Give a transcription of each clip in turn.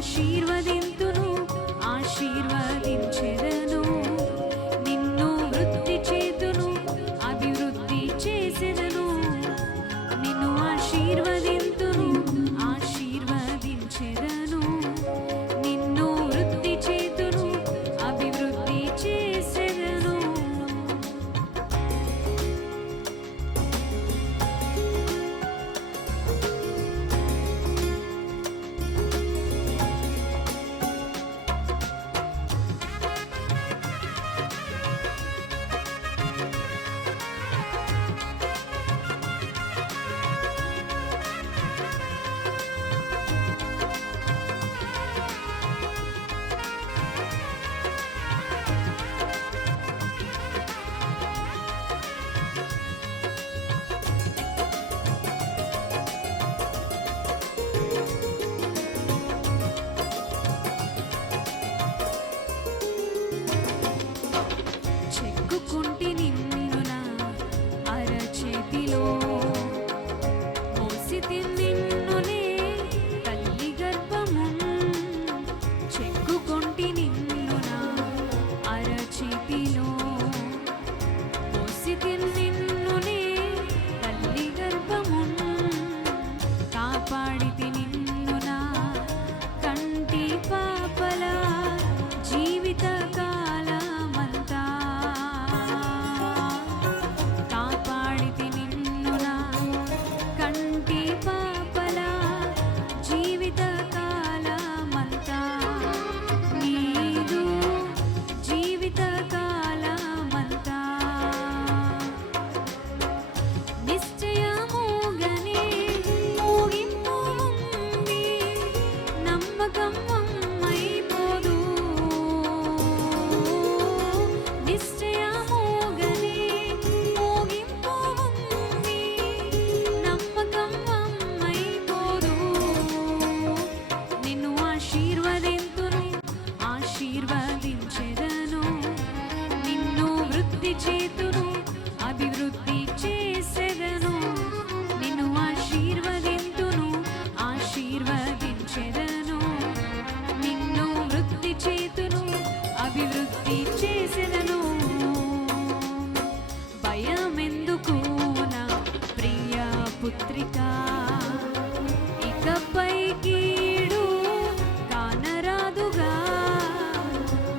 she పుత్రిక. ఇకపై కీడు కానరాదుగా.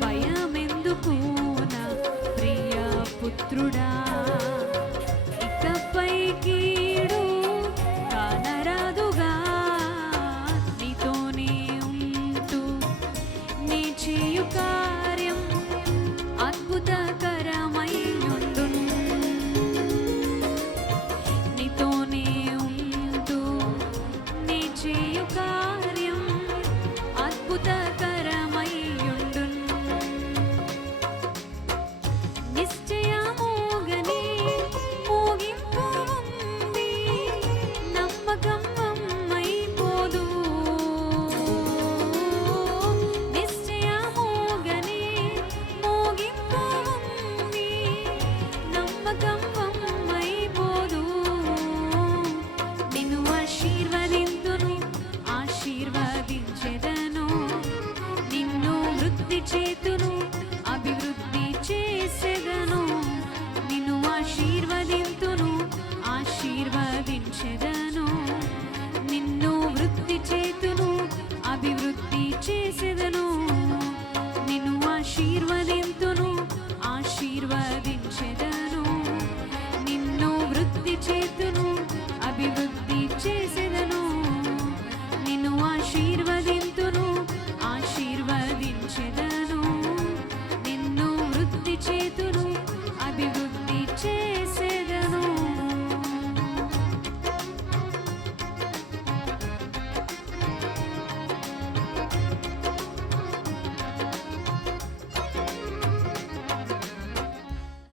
భయమెందుకు నా ప్రియ పుత్రుడా. ఇకపై కీ చేతును